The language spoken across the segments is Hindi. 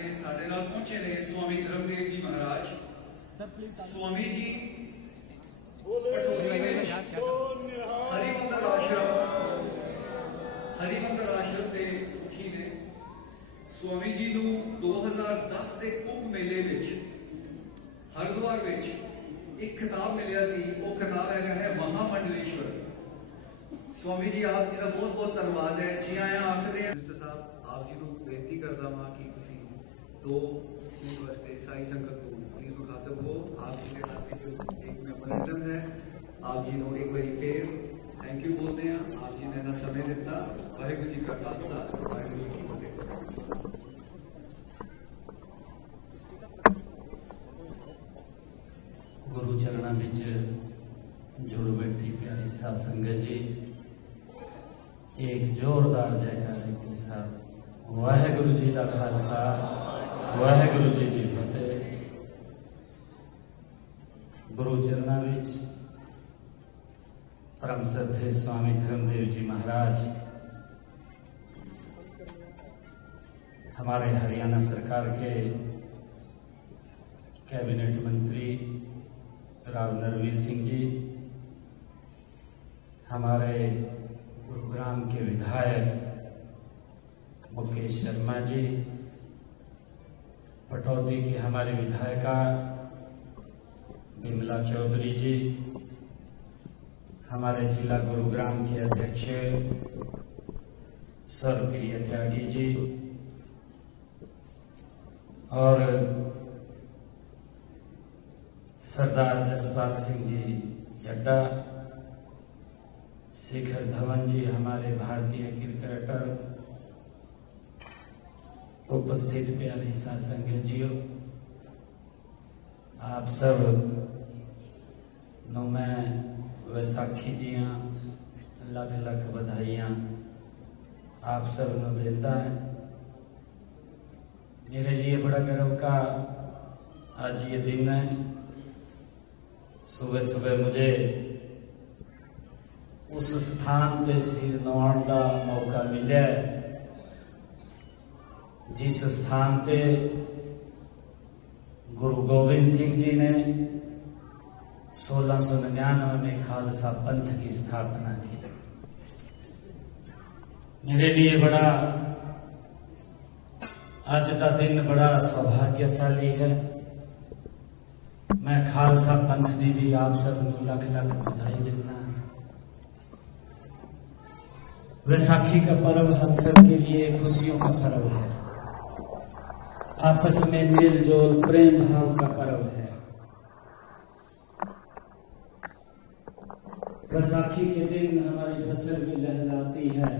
लिए साढ़े नाल पहुंचे ने स्वामी धर्मदेव जी महाराज। स्वामी जी हरिमंदर आश्रम से मुखी ने। स्वामी जी ਨੂੰ 2010 ਦੇ ਕੁੰਭ ਮੇਲੇ ਵਿੱਚ हरिद्वार ਵਿੱਚ एक खिताब मिलिया सी। वो खिताब है महामंडलेश्वर। स्वामी जी आप जी का बहुत बहुत धन्यवाद है। जी आया आखिर मिनिस्टर साहब आप जी को बेनती करता वहां कि दो मिनट वास्ते साई संगत को प्लीज मुखातब हो। आप जी के नाते जो एक मेमोरेंडम है आप जी को एक बार फिर थैंक यू बोलते हैं। आप जी ने ना समय दिता। वाहिगुरू जी का खालसा वाहिगुरू जी की फतेह। गुरु चरणों में जुड़ बैठी प्यारी साध संगत जी, एक जोरदार जयकारे के साथ वाहिगुरू जी का खालसा वाहिगुरू जी की फतेह। गुरु चरणों में परम श्रद्धेय स्वामी धर्मदेव जी महाराज, हमारे हरियाणा सरकार के कैबिनेट मंत्री राव नरवीर सिंह जी, हमारे गुरुग्राम के विधायक मुकेश शर्मा जी, पटौदी की हमारे विधायिका विमला चौधरी जी, हमारे जिला गुरुग्राम के अध्यक्ष सर्वप्रिय त्यागी जी और सरदार जसपाल सिंह जी चड्डा, शेखर धवन जी, हमारे भारतीय क्रिकेटर, उपस्थित प्यारी साध संगत जियो, आप सब नो मैं वैसाखी दिया लख लख बधाइयां आप सब नो देता है। मेरे लिए बड़ा गर्व का आज ये दिन है। सुबह सुबह मुझे उस स्थान पे सिर नवाण का मौका मिला जिस स्थान पे गुरु गोविंद सिंह जी ने 1699 में खालसा पंथ की स्थापना की। मेरे लिए बड़ा आज का दिन बड़ा सौभाग्यशाली है। मैं खालसा पंथ ने भी आप सबको लख लख बधाई देना। वैसाखी का पर्व हम सब के लिए खुशियों का पर्व है, आपस में मेल जोल प्रेम भाव का पर्व है। वैसाखी के दिन हमारी फसल भी लहराती है,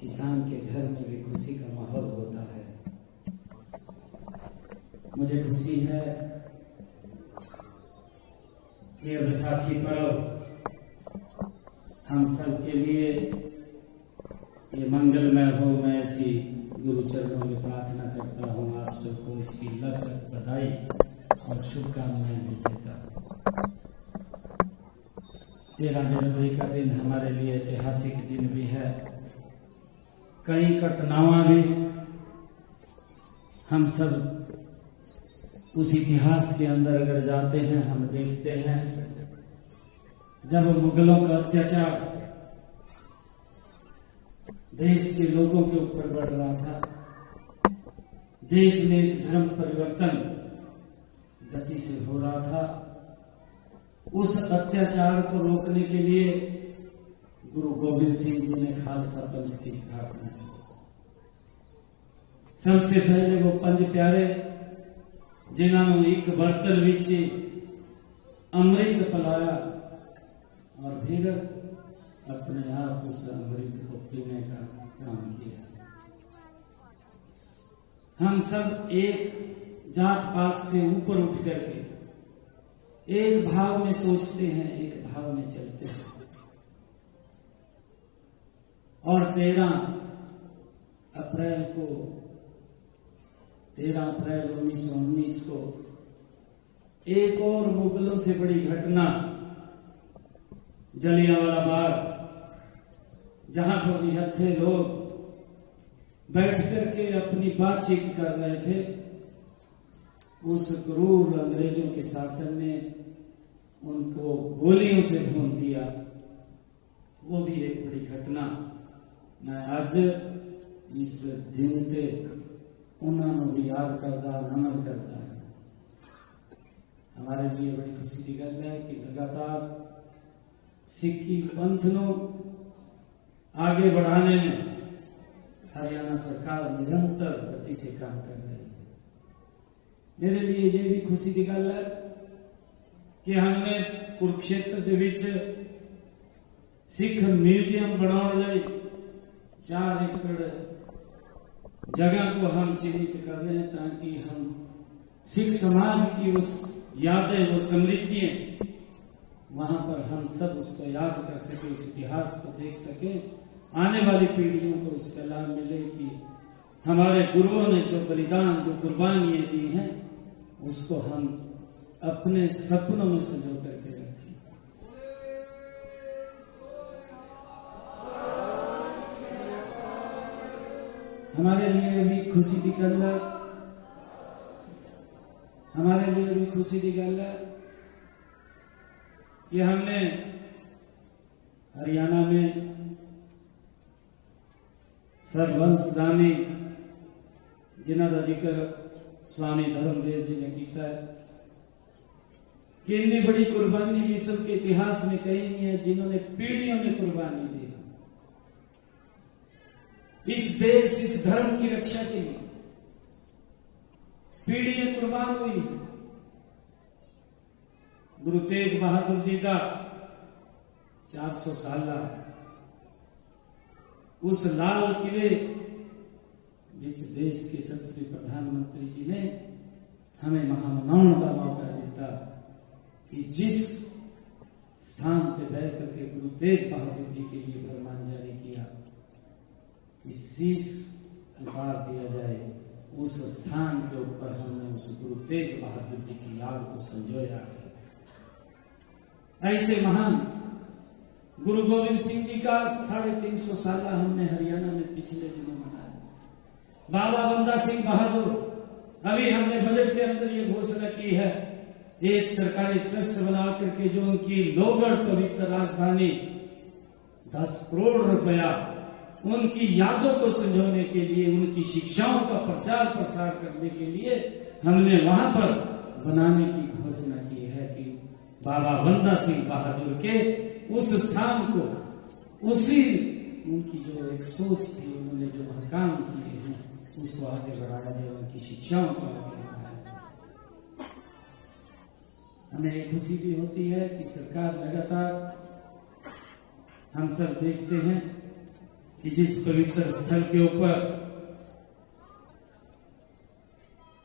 किसान के घर में भी खुशी का माहौल होता है। मुझे खुशी है ये वैसाखी पर्व हम सब के लिए ये मंगलमय हो। मैं ऐसी गुरु चरणों में प्रार्थना करता हूँ। आप सबको इसकी लख लख बधाई और शुभकामनाएं भी देता हूँ। 13 जनवरी का दिन हमारे लिए ऐतिहासिक दिन भी है। कई घटनाएं भी हम सब उस इतिहास के अंदर अगर जाते हैं हम देखते हैं जब मुगलों का अत्याचार देश के लोगों के ऊपर बढ़ रहा था, देश में धर्म परिवर्तन गति से हो रहा था, उस अत्याचार को रोकने के लिए गुरु गोविंद सिंह जी ने खालसा पंथ की स्थापना की। सबसे पहले वो पंज प्यारे जिन्होंने एक बर्तन विच अमृत पिलाया और फिर अपने आप उस अमृत को पीने का काम किया। हम सब एक जात पात से ऊपर उठ करके एक भाव में सोचते हैं, एक भाव में चलते हैं। और 13 अप्रैल 1919 को एक और मुगलों से बड़ी घटना जलियांवाला बाग, जहां पर निहत्थे लोग बैठ करके अपनी बातचीत कर रहे थे। उस क्रूर अंग्रेजों के शासन ने उनको गोलियों से भून दिया। वो भी एक बड़ी घटना। मैं आज इस दिन पे उन्होंने भी याद करता, नमन करता है। हमारे लिए बड़ी खुशी की गल है कि लगातार सिक्खी पंथ को आगे बढ़ाने में हरियाणा सरकार निरंतर गति से काम कर रही है। मेरे लिए ये भी खुशी की गल है कि हमने कुरुक्षेत्र के विच सिख म्यूजियम बनाने लिए 4 एकड़ जगह को हम चिन्हित कर रहे हैं, ताकि हम सिख समाज की उस यादें, वो स्मृतियां, वहां पर हम सब उसको याद कर सके, उस इतिहास को देख सके, आने वाली पीढ़ियों को उसका लाभ मिले कि हमारे गुरुओं ने जो बलिदान, जो कुर्बानियां दी हैं, उसको हम अपने सपनों में संजो करके रखें। हमारे लिए भी खुशी की गल है, हमारे लिए भी खुशी की गल है कि हमने हरियाणा में सरवंशदानी जिन्हों का जिक्र स्वामी धर्मदेव जी ने किया है कि इतनी बड़ी कुर्बानी विश्व के इतिहास में कहीं नहीं है, जिन्होंने पीढ़ियों ने कुर्बानी दी इस देश, इस धर्म की रक्षा के लिए। पीढ़ियां कुर्बान हुई। गुरु तेग बहादुर जी का 400 साल उस लाल किले जिस देश के यशस्वी प्रधानमंत्री जी ने हमें महामनाओं का मौका दिया कि जिस स्थान पे बैठ करके गुरु तेग बहादुर जी के लिए फरमान जारी किया कि शीश उतार दिया जाए, उस स्थान के ऊपर हमने उस गुरु तेग बहादुर जी की याद को संजोया है। ऐसे महान गुरु गोविंद सिंह जी का 350 साल हमने हरियाणा में पिछले दिनों मनाया। बाबा बंदा सिंह बहादुर, अभी हमने बजट के अंदर ये घोषणा की है, एक सरकारी ट्रस्ट बना करके जो उनकी लोहगढ़ पवित्र राजधानी 10 करोड़ रुपया उनकी यादों को संजोने के लिए, उनकी शिक्षाओं का प्रचार प्रसार करने के लिए हमने वहां पर बनाने की घोषणा की है कि बाबा बंदा सिंह बहादुर के उस स्थान को, उसी उनकी जो एक सोच थी, उन्होंने जो काम किए हैं, उसको आगे बढ़ाया जाए, उनकी शिक्षाओं को आगे बढ़ाया जाए। हमें एक खुशी भी होती है कि सरकार लगातार, हम सब देखते हैं कि जिस पवित्र स्थल के ऊपर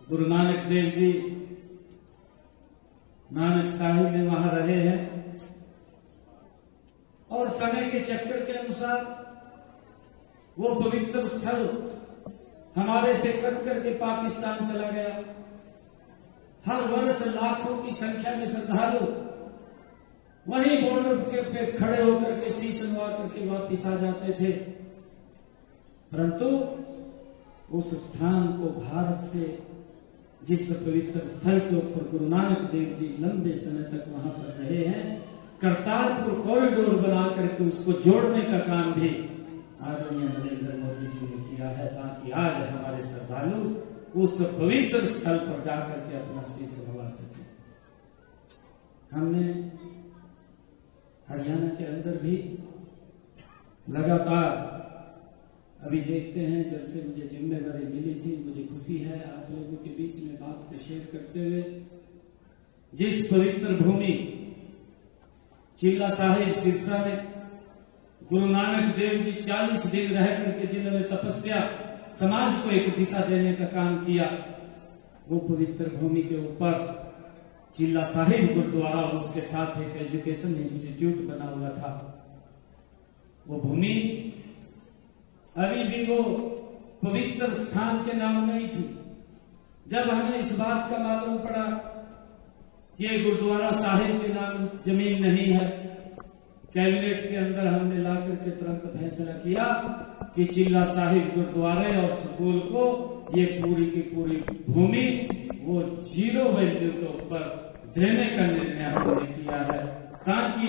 गुरु नानक देव जी नानक साहिब में वहां रहे हैं और समय के चक्कर के अनुसार वो पवित्र स्थल हमारे से कट करके पाकिस्तान चला गया। हर वर्ष लाखों की संख्या में श्रद्धालु वहीं बॉर्डर पे खड़े होकर के शीश नवा करके वापिस आ जाते थे, परंतु उस स्थान को भारत से, जिस पवित्र स्थल के ऊपर गुरु नानक देव जी लंबे समय तक वहां पर रहे हैं, करतारपुर कॉरिडोर बना करके उसको जोड़ने का काम भी आदरणीय नरेंद्र मोदी जी ने किया है, ताकि आज हमारे श्रद्धालु उस पवित्र स्थल पर जाकर के अपना शीश नवा सके। हमने हरियाणा के अंदर भी लगातार अभी देखते हैं, जब से मुझे जिम्मेदारी मिली थी, मुझे खुशी है आप लोगों के बीच में बात को शेयर करते हुए, जिस पवित्र भूमि चिल्ला साहिब सिरसा में गुरु नानक देव जी 40 दिन रह करके जिन्होंने तपस्या, समाज को एक दिशा देने का काम किया, वो पवित्र भूमि के ऊपर चिल्ला साहिब गुरुद्वारा और उसके साथ एक एजुकेशन इंस्टीट्यूट बना हुआ था। वो भूमि अभी भी वो पवित्र स्थान के नाम नहीं थी। जब हमें इस बात का मालूम पड़ा कि गुरुद्वारा साहिब के नाम जमीन नहीं है, कैबिनेट के अंदर हमने ला करके तुरंत फैसला किया कि चिल्ला साहिब गुरुद्वारे और स्कूल को ये पूरी की पूरी भूमि वो 0 वैल्यू के ऊपर देने का निर्णय हमने किया है, ताकि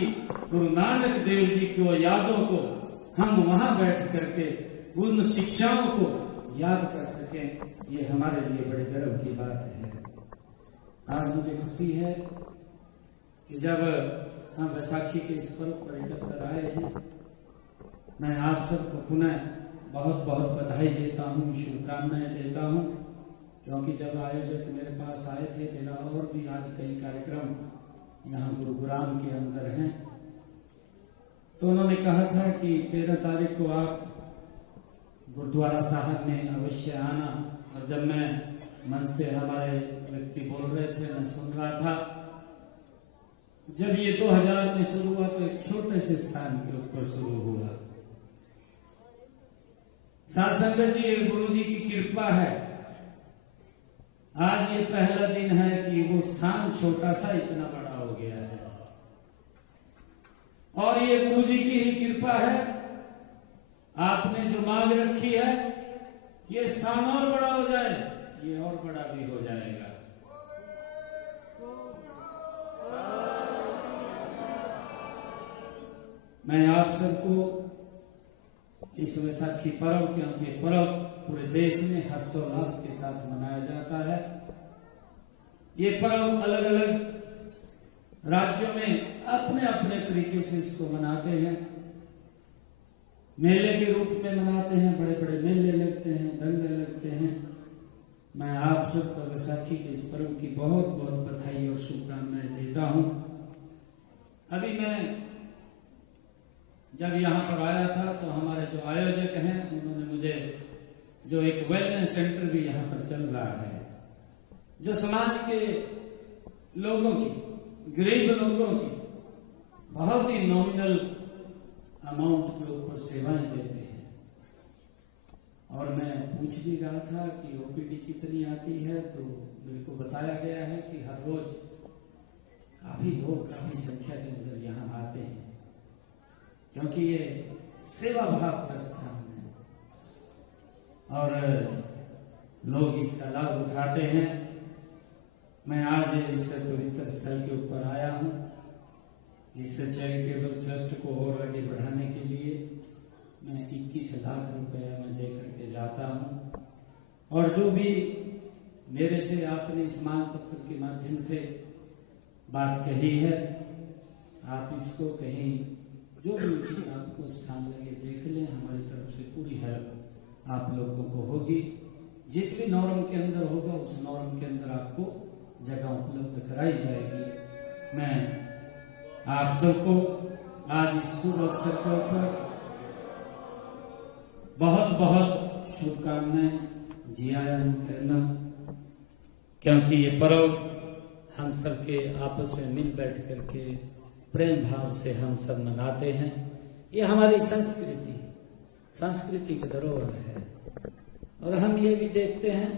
गुरु नानक देव जी की यादों को हम वहां बैठ करके उन शिक्षाओं को याद कर सकें। ये हमारे लिए बड़े गर्व की बात है। आज मुझे खुशी है कि जब हम वैसाखी के इस पर्व पर एकत्र आए हैं, मैं आप सबको पुनः बहुत बहुत बधाई देता हूँ, शुभकामनाएं देता हूँ, क्योंकि जब आयोजक मेरे पास आए थे, मेरा और भी आज कई कार्यक्रम यहाँ गुरुग्राम के अंदर हैं, तो उन्होंने कहा था कि 13 तारीख को आप गुरुद्वारा साहब में अवश्य आना। और जब मैं मन से हमारे व्यक्ति बोल रहे थे, मैं सुन रहा था, जब ये 2000 में शुरू हुआ तो एक छोटे से स्थान के ऊपर शुरू हुआ। साथ संगत जी, गुरु जी की कृपा है, आज ये पहला दिन है कि वो स्थान छोटा सा इतना बड़ा हो गया है, और ये गुरु जी की ही कृपा है। आपने जो मांग रखी है, ये स्थान और बड़ा हो जाए, ये और बड़ा भी हो जाएगा। मैं आप सबको इस वैसाखी पर्व, क्योंकि पर्व पूरे देश में हर्षोल्लास के साथ मनाया जाता है, ये पर्व अलग अलग राज्यों में अपने अपने तरीके से इसको मनाते हैं। मेले के रूप में मनाते हैं, बड़े बड़े मेले लगते हैं, दंगे लगते हैं। मैं आप सबको वैसाखी के इस पर्व की बहुत बहुत बधाई और शुभकामनाएं देता हूं। अभी मैं जब यहाँ पर आया था तो हमारे जो आयोजक हैं, उन्होंने मुझे जो एक वेलनेस सेंटर भी यहाँ पर चल रहा है, जो समाज के लोगों की, गरीब लोगों की बहुत ही नॉमिनल अमाउंट के ऊपर सेवाएं देते हैं। और मैं पूछ भी रहा था कि ओपीडी कितनी आती है, तो मेरे को बताया गया है कि हर रोज काफी लोग काफी संख्या के अंदर यहाँ आते हैं, क्योंकि ये सेवा भाव का स्थान है और लोग इसका लाभ उठाते हैं। मैं आज इस पवित्र स्थल के ऊपर आया हूँ, इस चैरिटेबल ट्रस्ट को और आगे बढ़ाने के लिए मैं 21 लाख रुपया मैं दे करके जाता हूँ। और जो भी मेरे से आपने इस मांग पत्र के माध्यम से बात कही है, आप इसको कहीं जो भी उचित आपको स्थान लगे देख लें। हमारी तरफ से पूरी हेल्प आप लोगों को होगी। जिस भी नॉर्म के अंदर होगा, उस नॉर्म के अंदर आपको जगह उपलब्ध कराई जाएगी। मैं आप सबको आज इस शुभ अवसर के ऊपर बहुत बहुत शुभकामनाएं जी आया हूं कहना, क्योंकि ये पर्व हम सबके आपस में मिल बैठ करके प्रेम भाव से हम सब मनाते हैं। ये हमारी संस्कृति की धरोहर है। और हम ये भी देखते हैं,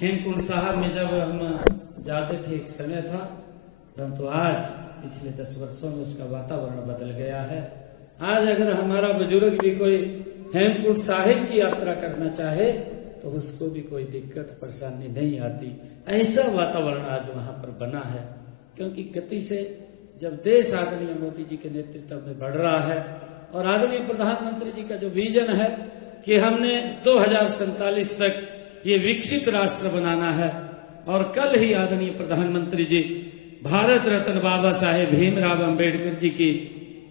हेमकुंड साहब में जब हम जाते थे एक समय था, परंतु आज पिछले 10 वर्षों में उसका वातावरण बदल गया है। आज अगर हमारा बुजुर्ग भी कोई हेमकुंड साहिब की यात्रा करना चाहे तो उसको भी कोई दिक्कत परेशानी नहीं आती। ऐसा वातावरण आज वहां पर बना है, क्योंकि गति से जब देश आदरणीय मोदी जी के नेतृत्व में बढ़ रहा है और आदरणीय प्रधानमंत्री जी का जो विजन है कि हमने 2047 तक ये विकसित राष्ट्र बनाना है, और कल ही आदरणीय प्रधानमंत्री जी भारत रत्न बाबा साहेब भीमराव अंबेडकर जी की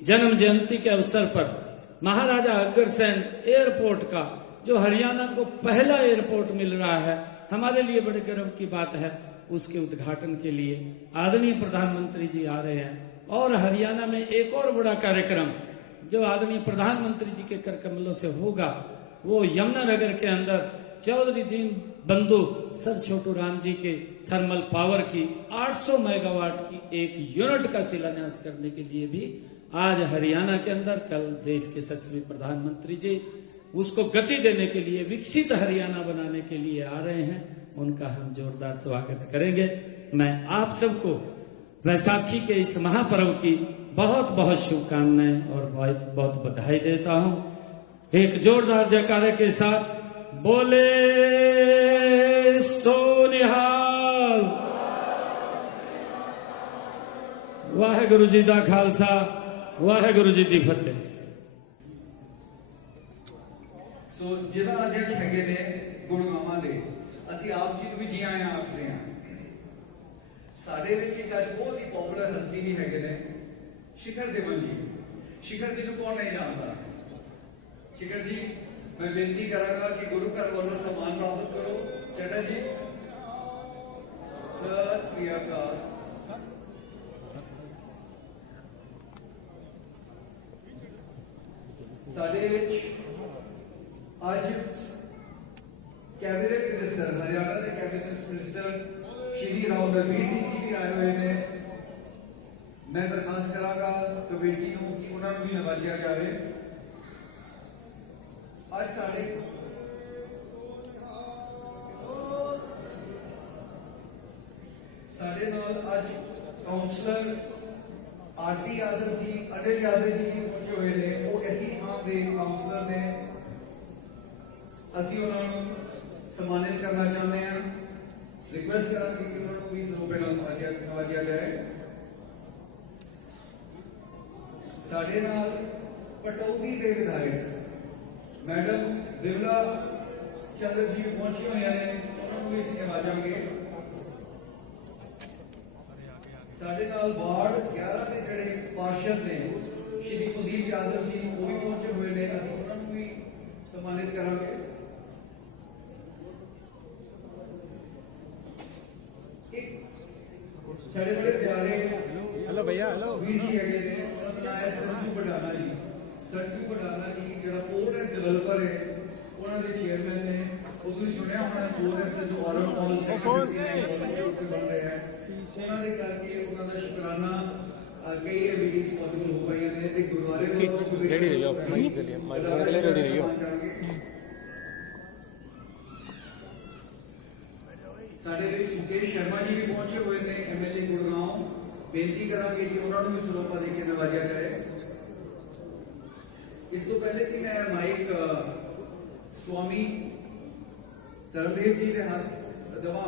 जन्म जयंती के अवसर पर महाराजा अग्रसेन एयरपोर्ट का, जो हरियाणा को पहला एयरपोर्ट मिल रहा है, हमारे लिए बड़े गर्व की बात है, उसके उद्घाटन के लिए आदरणीय प्रधानमंत्री जी आ रहे हैं। और हरियाणा में एक और बड़ा कार्यक्रम जो आदरणीय प्रधानमंत्री जी के कर कमलों से होगा, वो यमुनानगर के अंदर चौधरी दीन बंधु सर छोटू राम जी के थर्मल पावर की 800 मेगावाट की एक यूनिट का शिलान्यास करने के लिए भी आज हरियाणा के अंदर, कल देश के यशस्वी प्रधानमंत्री जी उसको गति देने के लिए, विकसित हरियाणा बनाने के लिए आ रहे हैं। उनका हम जोरदार स्वागत करेंगे। मैं आप सबको वैसाखी के इस महापर्व की बहुत बहुत शुभकामनाएं और बहुत बहुत बधाई देता हूं। एक जोरदार जयकारे के साथ बोले सो निहाल। वाहेगुरु जी दा खालसा, वाहेगुरु जी दी फतेह। सो जिला अध्यक्ष हैगे ने गुड़गावां दे, ਅਸੀਂ ਆਪ ਜੀ ਨੂੰ ਵੀ ਜੀ ਆਇਆਂ ਆਖਦੇ ਹਾਂ। ਸਾਡੇ ਵਿੱਚ ਇੱਕ ਅੱਜ ਬਹੁਤ ਹੀ ਪਪੂਲਰ ਹਸਤੀ ਵੀ ਹੈਗੇ ਨੇ शिखर देवल जी। शिखर जी ਨੂੰ ਕੌਣ ਨਹੀਂ ਜਾਣਦਾ। शिखर जी मैं बेनती करांगा कि गुरु घर वालों सम्मान प्राप्त करो। चड्ढा जी सत श्री अकाल। साडे अज कैबिनेट मिनिस्टर हरियाणा के कैबिनेट मिनिस्टर श्री राव बलबीर सिंह जी भी आए हुए हैं। मैं दरखास्त करांगा कमेटी को कि उन्होंने भी नवाजिया जाए। आज साढ़े नाल आज काउंसलर आरती यादव जी, अनिल यादव जी भी पहुंचे हुए ने। वो ऐसी थां के काउंसलर ने, असी उन्होंने सम्मानित करना चाहते हैं। रिक्वेस्ट करांगे कि उन्होंने भी सरूपे नवाजिया जाए। साढ़े नाल पटौदी के विधायक मैडम बिमला चंद्र जी पहुंचे हुए हैं, उन्होंने भी इसे नवाजांगे। साढ़े नाल वार्ड 11 के जड़े पार्षद ने श्री कुलदीप यादव जी, वो भी पहुंचे हुए हैं, असं उन्होंने भी सम्मानित करांगे। साढ़े बड़े प्यारे हेलो भैया हेलो वीर जी है उन्होंने नाम है संजू बडाना जी। संजू बडाना जी जो 4S डेवलपर है, उन्होंने चेयरमैन ने। उस सुनिया होना 4S जो ऑरम मॉल बन रहे हैं, उन्होंने करके उन्होंने शुकराना कई मीटिंग्स पॉसिबल हो गई ने। गुरुद्वारे साढ़े मुकेश शर्मा जी भी पहुंचे हुए हैं, MLA गुड़गांव। बेनती करांगे कि उन्होंने भी सरोपा देके नवाजा जाए। इस तो पहले कि मैं माइक स्वामी धर्मदेव जी के हाथ दवा,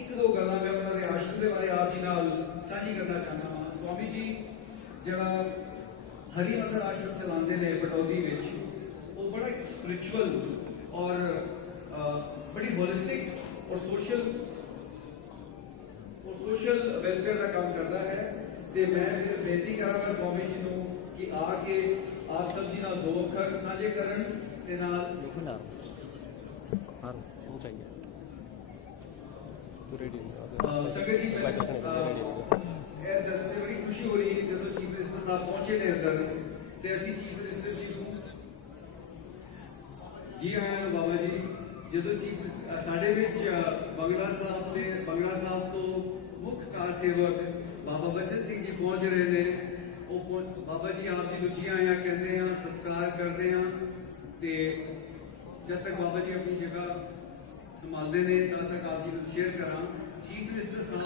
एक दो गल्लां मैं उन्होंने आश्रम के बारे आप जी नाल साझी करना चाहता हाँ। स्वामी जी जरा हरि मंदिर आश्रम चलाते हैं पटौदी में, वो बड़ा एक स्पिरिचुअल और बड़ी होलिस्टिक और सोशल वेलफेयर का काम करता है। तो मैं फिर बेनती करांगा स्वामी जी को कि आके आप सब जी नाल दो अखर साझे करन ते नाल संगत जी दसते बड़ी खुशी हो रही है जो चीफ मिनिस्टर साहब पहुंचे ने अंदर। तो असी चीफ मिनिस्टर जी को जी आया बाबा जी। जो चीफ साढ़े बंगला साहब तो मुख्य कार सेवक बाबा बचन सिंह जी पहुंच रहे हैं। वो बाबा जी आप जी जी आया कहते हैं, सत्कार करते हैं। तो जब तक बाबा जी अपनी जगह संभालते हैं तब तक आप जी को शेयर करा। चीफ मिनिस्टर साहब